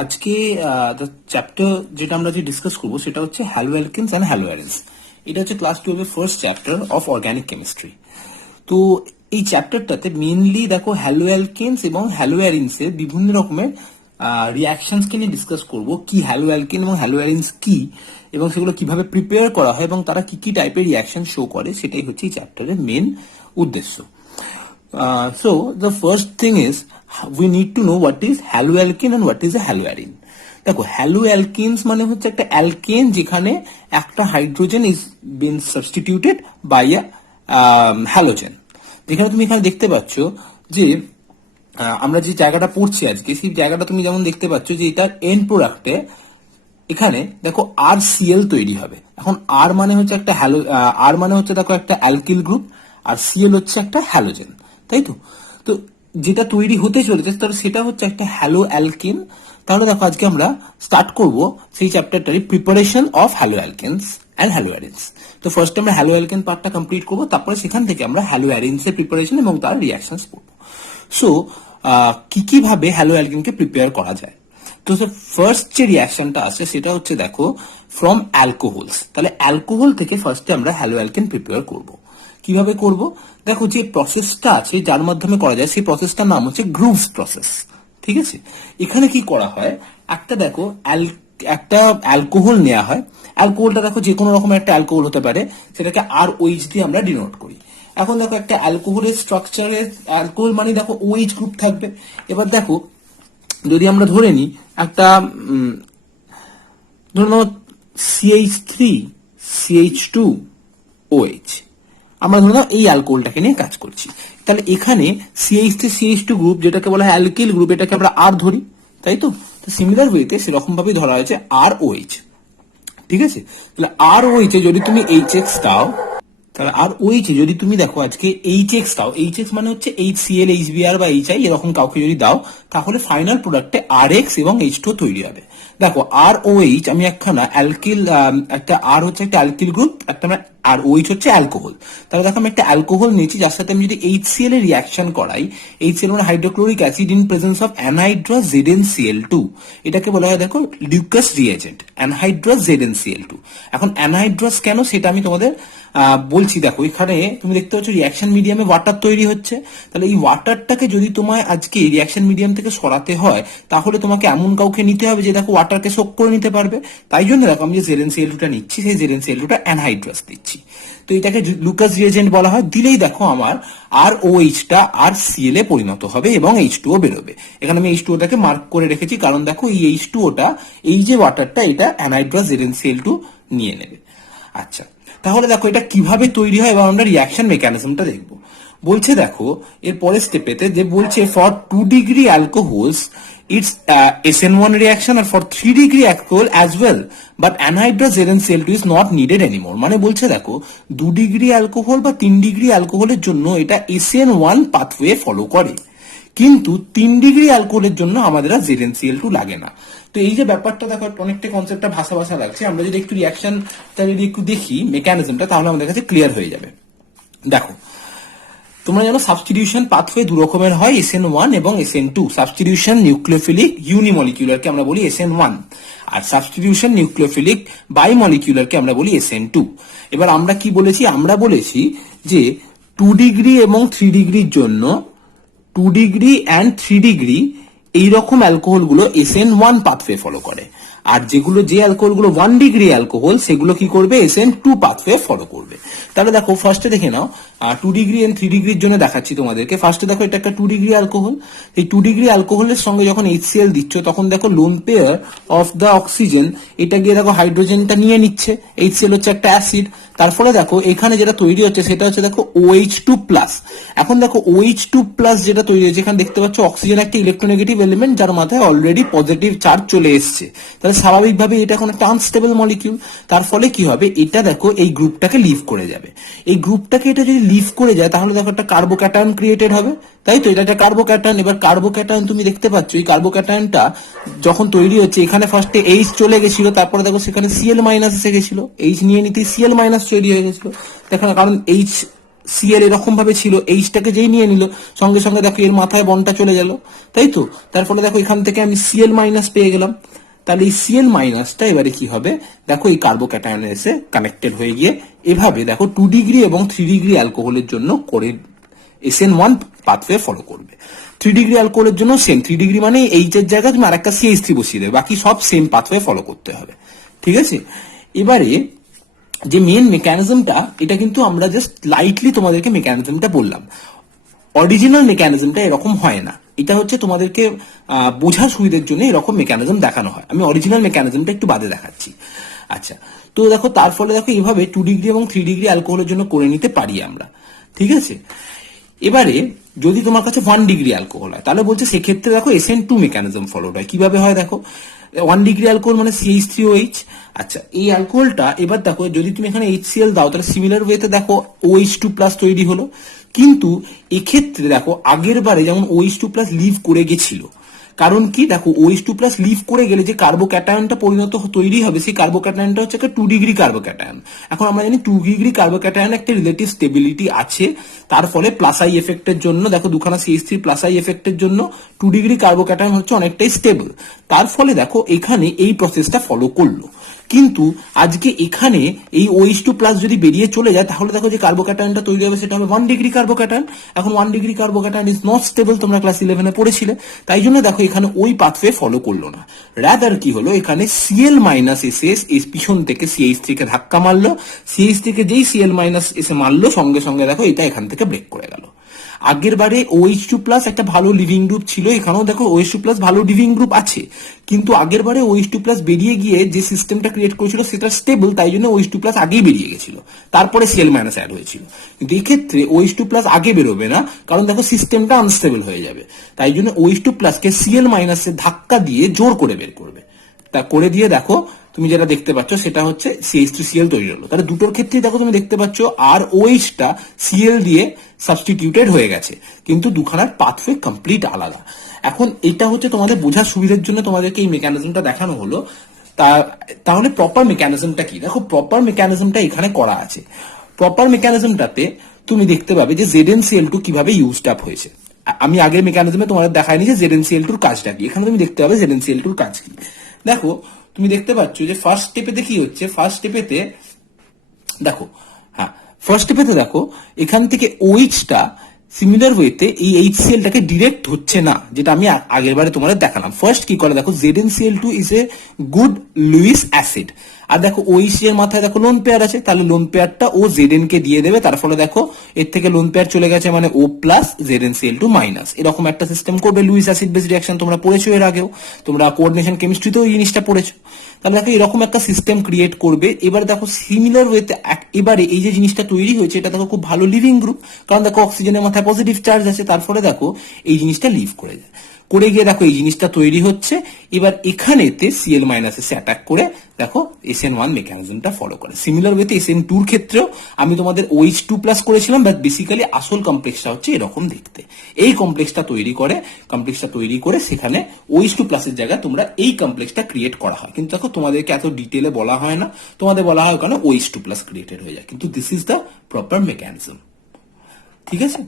আজকে চ্যাপ্টার যেটা আমরা যে ডিসকাস করবো সেটা হচ্ছে হ্যালো অ্যালকেনস অ্যান্ড হ্যালো অ্যারেন্স। এটা হচ্ছে ক্লাস 12 এর first chapter of organic chemistry. তো এই চ্যাপ্টারটাতে মেইনলি দেখো হ্যালো অ্যালকেনস এবং হ্যালো অ্যারেন্স এর বিভিন্ন রকমের রিয়াকশনস কে নিয়ে ডিসকাস করবো, কি হ্যালো অ্যালকেন এবং হ্যালো অ্যারেন্স কি এবং সেগুলো কিভাবে প্রিপেয়ার করা হয় এবং তারা কি কি টাইপের রিয়াকশন শো করে, সেটাই হচ্ছে এই চ্যাপ্টারের মেন উদ্দেশ্য। So the first thing is we need to know what is haloalkene and what is a haloarine. দেখো haloalkenes মানে হচ্ছে একটা অ্যালকেন যেখানে একটা hydrogen is bin substituted by a halogen. যেখানে তুমি এখানে দেখতে পাচ্ছ যে আমরা যে জায়গাটা পড়ছি আজকে, সেই জায়গাটা তুমি যেমন দেখতে পাচ্ছ যে এটার এন্ড প্রোডাক্টে এখানে দেখো RCl তৈরি হবে। এখন আর মানে হচ্ছে একটা আর মানে হচ্ছে দেখো একটা অ্যালকিল গ্রুপ, আর Cl হচ্ছে একটা হ্যালোজেন, তাই তো। তো যেটা তৈরি হতে চলেছে তাহলে সেটা হচ্ছে একটা হ্যালো অ্যালকেন। তাহলে দেখো আজকে আমরা স্টার্ট করব সেই চ্যাপ্টারটারই preparation of haloalkanes and haloarenes. তো ফার্স্ট আমরা হ্যালো অ্যালকেন পার্টটা কমপ্লিট করবো, তারপরে সেখান থেকে আমরা হ্যালো অ্যারেন্স এর প্রিপারেশন এবং তার রিয়াকশনস পড়বো। সো কি ভাবে হ্যালো অ্যালকেনকে প্রিপেয়ার করা যায়। তো ফার্স্ট যে রিয়াকশনটা আছে সেটা হচ্ছে দেখো ফ্রম অ্যালকোহলস। তাহলে অ্যালকোহল থেকে ফার্স্টে আমরা হ্যালো অ্যালকেন প্রিপেয়ার করব। কিভাবে করব? দেখো যে প্রসেসটা আছে যার মাধ্যমে করা যায় সেই প্রসেসটার নাম হচ্ছে গ্রুভস প্রসেস। ঠিক আছে, এখানে কি করা হয়, একটা দেখো একটা অ্যালকোহল নেওয়া হয়। অ্যালকোহলটা দেখো যে কোনো রকমের একটা অ্যালকোহল হতে পারে, সেটাকে OH দিয়ে আমরা ডিনোট করি। এখন দেখো একটা অ্যালকোহলের স্ট্রাকচারে অ্যালকোহল মানে দেখো OH গ্রুপ থাকবে। এবার দেখো যদি আমরা ধরে নিই একটা ধরুন CH3CH2OH, আমরা ধরুন এই অ্যালকোহলটাকে নিয়ে কাজ করছি। তাহলে এখানে CH3CH2 গ্রুপ যেটাকে বলা হয় অ্যালকিল গ্রুপ, এটাকে আমরা আর ধরি, তাই তো। সিমিলার ওয়েতে সেরকম ভাবে ধরা হয়েছে ROH। ঠিক আছে, তাহলে ROH এ যদি তুমি HX দাও, তাহলে ROH এ যদি তুমি দেখো আজকে HX দাও, HX মানে হচ্ছে HCl HBr বা HI এরকম কাউকে যদি দাও, তাহলে ফাইনাল প্রোডাক্টে RX এবং H2 তৈরি হবে। দেখো ROH আমি একখানা অ্যালকিল, একটা আর হচ্ছে একটা অ্যালকিল গ্রুপ, একটা আর OH হচ্ছে অ্যালকোহল। তাহলে দেখো আমি একটা অ্যালকোহল নিয়েছি যার সাথে আমি যদি HCl এর রিয়াকশন করাই, HCl মানে hydrochloric acid in presence of anhydrous ZnCl2, এটাকে বলা হয় দেখো লিউকাস রিএজেন্ট, অ্যানহাইড্রাস ZnCl2। এখন অ্যানহাইড্রাস কেন সেটা আমি তোমাদের বলছি। দেখো এখানে তুমি দেখতে পাচ্ছ রিয়াকশন মিডিয়ামে ওয়াটার তৈরি হচ্ছে। তাহলে এই ওয়াটারটাকে যদি তোমায় আজকে রিয়াকশন মিডিয়াম থেকে সরাতে হয়, তাহলে তোমাকে এমন কাউকে নিতে হবে যে দেখো ওয়াটারকে সোক করে নিতে পারবে। তাই জন্য দেখো আমি যে ZnCl2টা নিচ্ছি, সেই ZnCl2টা অ্যানহাইড্রাস দিচ্ছি। তো এটাকে লুকাস রিএজেন্ট বলা হয়। দিলেই দেখো আমার ROH-টা RCl এ পরিণত হবে এবং H2O বেরোবে। এখানে আমি H2O-টাকে মার্ক করে রেখেছি, কারণ দেখো এই H2O-টা, এই যে ওয়াটারটা, এটা অ্যানহাইড্রাস ZnCl2 নিয়ে নেবে। আচ্ছা, তাহলে দেখো এটা কিভাবে তৈরি হয় এবং আমরা রিয়াকশন মেকানিজমটা দেখবো। বলছে দেখো এর পরের স্টেপেতে যে বলছে for 2 degree alcohols it's SN1 reaction আর for 3 degree alcohol as well, but anhydrous ZnCl2 is not needed anymore. মানে বলছে দেখো 2 ডিগ্রি অ্যালকোহল বা 3 ডিগ্রি অ্যালকোহলের জন্য এটা SN1 পাথওয়ে ফলো করে, কিন্তু 3 ডিগ্রি অ্যালকোহলের জন্য আমাদের আর ZnCl2 লাগে না। তো এই যে ব্যাপারটা দেখো অনেকটা কনসেপ্টটা ভাষা ভাষা লাগছে, আমরা যদি একটু রিয়াকশনটা যদি একটু দেখি মেকানিজমটা, তাহলে আমাদের কাছে ক্লিয়ার হয়ে যাবে। দেখো তোমরা জানো সাবস্টিটিউশন পাথওয়ে দু রকমের হয়, SN1 এবং SN2। সাবস্টিটিউশন নিউক্লিওফিলিক ইউনিমলিকুলারকে আমরা বলি SN1, আর সাবস্টিটিউশন নিউক্লিওফিলিক বাইমলিকুলারকে আমরা বলি SN2। এবার আমরা কি বলেছি, আমরা বলেছি যে 2 ডিগ্রি এবং 3 ডিগ্রির জন্য 2 ডিগ্রি অ্যান্ড 3 ডিগ্রি এইরকম অ্যালকোহলগুলো SN1 পাথওয়ে ফলো করে, আর যেগুলো যে অ্যালকোহলগুলো 1 ডিগ্রি অ্যালকোহল সেগুলো কি করবে, SN2 পাথওয়ে ফলো করবে। তাহলে দেখো ফার্স্টে দেখে নাও 2 ডিগ্রি এন্ড 3 ডিগ্রির জন্য দেখাচ্ছি তোমাদেরকে। ফার্স্টে দেখো এটা একটা 2 ডিগ্রি অ্যালকোহল। এই 2 ডিগ্রি অ্যালকোহলের সঙ্গে যখন HCl দিচ্ছ, তখন দেখো lone pair of the oxygen এটা গিয়ে দেখো হাইড্রোজেনটা নিয়ে নিচ্ছে। HCl হচ্ছে একটা অ্যাসিড, তার ফলে দেখো এখানে যেটা তৈরি হচ্ছে সেটা হচ্ছে দেখো OH2+। এখন দেখো OH2+ যেটা তৈরি হয়েছে, এখানে দেখতে পাচ্ছ অক্সিজেন একটা ইলেকট্রোনেগেটিভ এলিমেন্ট যার মাথায় অলরেডি পজিটিভ চার্জ চলে এসছে। তাহলে স্বাভাবিকভাবে এটা এখন একটা আনস্টেবল মলিকিউল। তার ফলে কি হবে, এটা দেখো এই গ্রুপটাকে লিভ করে যাবে। এই গ্রুপটাকে এটা যদি লিভ করে যায়, তাহলে দেখো একটা কার্বোক্যাটায়ন ক্রিয়েটেড হবে, তাই তো। এটা একটা কার্বোক্যাটায়ন। এবার কার্বোক্যাটায়ন তুমি দেখতে পাচ্ছ, এই কার্বোক্যাটায়নটা যখন তৈরি হচ্ছে, এখানে ফার্স্টে H চলে গেছিল, তারপরে দেখো সেখানে Cl- এসে গেছিল, H নিয়ে নিতে Cl- তৈরি হয়ে গেছিল। দেখো কারণ H সিএল এরকম ভাবে ছিল, এইচটাকে যেই নিয়ে নিল সঙ্গে সঙ্গে দেখো এর মাথায় বনটা চলে গেল, তাই তো। তার ফলে দেখো এখান থেকে আমি সিএল মাইনাস পেয়ে গেলাম। তাহলে এই সিএল মাইনাসটা এবারে কি হবে, দেখো এই কার্বোক্যাটায়নে এসে কানেক্টেড হয়ে গিয়ে এভাবে দেখো 2 ডিগ্রি এবং 3 ডিগ্রি অ্যালকোহলের জন্য করে SN1 পাথওয়ে ফলো করবে। 3 ডিগ্রি অ্যালকোহলের জন্য সেম, 3 ডিগ্রি মানে এইচ এর জায়গায় তুমি আরেকটা CH3 বসিয়ে দেবে, বাকি সব সেম পাথওয়ে ফলো করতে হবে, ঠিক আছে। এবারে যে মেন মেকানিজমটা, এটা কিন্তু আমরা জাস্ট লাইটলি তোমাদেরকে মেকানিজমটা বললাম, অরিজিনাল মেকানিজমটা এরকম হয় না। এটা হচ্ছে তোমাদেরকে বোঝার সুবিধার জন্য এরকম মেকানিজম দেখানো হয়। আমি অরিজিনাল মেকানিজমটা একটু বাদে দেখাচ্ছি। আচ্ছা, তো দেখো তার ফলে দেখো এইভাবে 2 ডিগ্রি এবং 3 ডিগ্রি অ্যালকোহলের জন্য করে নিতে পারি আমরা, ঠিক আছে। এবারে যদি তোমার কাছে 1 ডিগ্রি অ্যালকোহল হয়, তাহলে বলছে সেক্ষেত্রে দেখো SN2 মেকানিজম ফলো হয়। কিভাবে হয় দেখো, 1 ডিগ্রি অ্যালকোহল মানে CH3OH। আচ্ছা, এই অ্যালকোহলটা এবার দেখো যদি তুমি এখানে HCl দাও, তাহলে সিমিলার ওয়েতে দেখো OH2+ তৈরি হলো। কিন্তু এক্ষেত্রে দেখো আগের বারে যেমন OH2+ লিভ করে গেছিল, কারণ কি দেখো OH2+ লিভ করে গেলে যে কার্বোক্যাটায়নটা পরিণত তৈরি হবে, সেই কার্বোক্যাটায়নটা হচ্ছে একটা 2 ডিগ্রি কার্বোক্যাটায়ন। এখন আমরা জানি 2 ডিগ্রি কার্বোক্যাটায়ন একটা রিলেটিভ স্টেবিলিটি আছে, তার ফলে প্লাস আই এফেক্টের জন্য দেখো দুখানা CH3 প্লাস আই এফেক্টের জন্য 2 ডিগ্রি কার্বোক্যাটায়ন হচ্ছে অনেকটাই স্টেবল। তার ফলে দেখো এখানে এই প্রসেসটা ফলো করলো। কিন্তু আজকে এখানে এই OH2+ যদি বেরিয়ে চলে যায়, তাহলে দেখো যে কার্বোক্যাটায়নটা তৈরি হবে সেটা হবে 1 ডিগ্রি কার্বোক্যাটায়ন। এখন 1 degree carbocation is not stable, তোমরা ক্লাস 11-এ পড়েছিলে। তাই জন্য দেখো এখানে ওই পাথওয়ে ফলো করলো না। রাদার কি হলো, এখানে Cl মাইনাস এসে পিছন থেকে CH3 কে ধাক্কা মারলো, CH3 কে যেই Cl মাইনাস এসে মারলো সঙ্গে সঙ্গে দেখো এটা এখান থেকে ব্রেক করে গেল। আগের বারে OH2+ একটা ভালো লিভিং গ্রুপ ছিল, এখানেও দেখো OH2+ ভালো লিভিং গ্রুপ আছে, কিন্তু আগের বারে OH2+ বেরিয়ে গিয়ে যে সিস্টেমটা ক্রিয়েট করেছিল সেটা স্টেবল, তাই জন্য OH2+ আগেই বেরিয়ে গেছিল, তারপরে Cl মাইনাস অ্যাড হয়েছিল। কিন্তু এক্ষেত্রে OH2+ আগে বেরোবে না, কারণ দেখো সিস্টেমটা আনস্টেবল হয়ে যাবে, তাই জন্য OH2+ কে Cl মাইনাসে ধাক্কা দিয়ে জোর করে বের করবে। তা করে দিয়ে দেখো তুমি যেটা দেখতে পাচ্ছ সেটা হচ্ছে CH3Cl তৈরি হলো। তাহলে দুটোর ক্ষেত্রেই দেখো তুমি দেখতে পাচ্ছ আর OH-টা Cl দিয়ে সাবস্টিটিউটেড হয়ে গেছে, কিন্তু দুখানার পাথওয়ে কমপ্লিট আলাদা। এখন এটা হচ্ছে তোমাদের বোঝার সুবিধার জন্য তোমাদেরকে এই মেকানিজমটা দেখানো হলো। তাহলে প্রপার মেকানিজমটা কি, দেখো প্রপার মেকানিজমটা এখানে করা আছে। প্রপার মেকানিজমটাতে তুমি দেখতে পাবে যে ZnCl2 কিভাবে ইউজড আপ হয়েছে। আমি আগের মেকানিজমে তোমাদের দেখাইনি যে ZnCl2-র কাজটা কি, এখানে তুমি দেখতে পাবে ZnCl2-র কাজ কি। দেখো তুমি দেখতে পাচ্ছ যে ফার্স্ট স্টেপেতে কি হচ্ছে, ফার্স্ট স্টেপেতে দেখো, হ্যাঁ ফার্স্ট স্টেপেতে দেখো এখান থেকে OH-টা সিমিলার ওয়েতে এই HCl-টাকে ডিরেক্ট হচ্ছে না, যেটা আমি আগের বারে তোমাদের দেখালাম। ফার্স্ট কি করে দেখো, ZnCl2 is a good Lewis acid, আর দেখো OH এর মাথায় দেখো লোন পেয়ার আছে, তাহলে লোন পেয়ারটা ও Zn কে দিয়ে দেবে, তার ফলে দেখো এর থেকে লোন পেয়ার চলে গেছে মানে O প্লাস ZnCl2 মাইনাস, এরকম একটা সিস্টেম করবে। লুইস অ্যাসিড বেস রিঅ্যাকশন তোমরা পড়েছো এর আগেও, তোমরা কোঅর্ডিনেশন কেমিস্ট্রিতেও এই জিনিসটা পড়েছো। তাহলে দেখো এরকম একটা সিস্টেম ক্রিয়েট করবে। এবার দেখো সিমিলার ওয়েতে এবারে এই যে জিনিসটা তৈরি হয়েছে এটা দেখো খুব ভালো লিভিং গ্রুপ, কারণ দেখো অক্সিজেনের মাথায় পজিটিভ চার্জ আছে, তার ফলে দেখো এই জিনিসটা লিভ করে যায়। করে গিয়ে দেখো এই জিনিসটা তৈরি হচ্ছে। এবার এখানেতে Cl মাইনাস এসে অ্যাটাক করে দেখো SN1 মেকানিজমটা ফলো করে। সিমিলার ওয়েতে SN2-র ক্ষেত্রেও আমি তোমাদের OH2+ করেছিলাম, বাট বেসিক্যালি আসল কমপ্লেক্সটা হচ্ছে এরকম দেখতে। এই কমপ্লেক্সটা তৈরি করে সেখানে OH2+ এর জায়গায় তোমরা এই কমপ্লেক্সটা ক্রিয়েট করা হয়। কিন্তু দেখো তোমাদেরকে এত ডিটেলে বলা হয় না, তোমাদের বলা হয় কারণ OH2+ ক্রিয়েটেড হয়ে যায়, কিন্তু this is the proper mechanism, ঠিক আছে।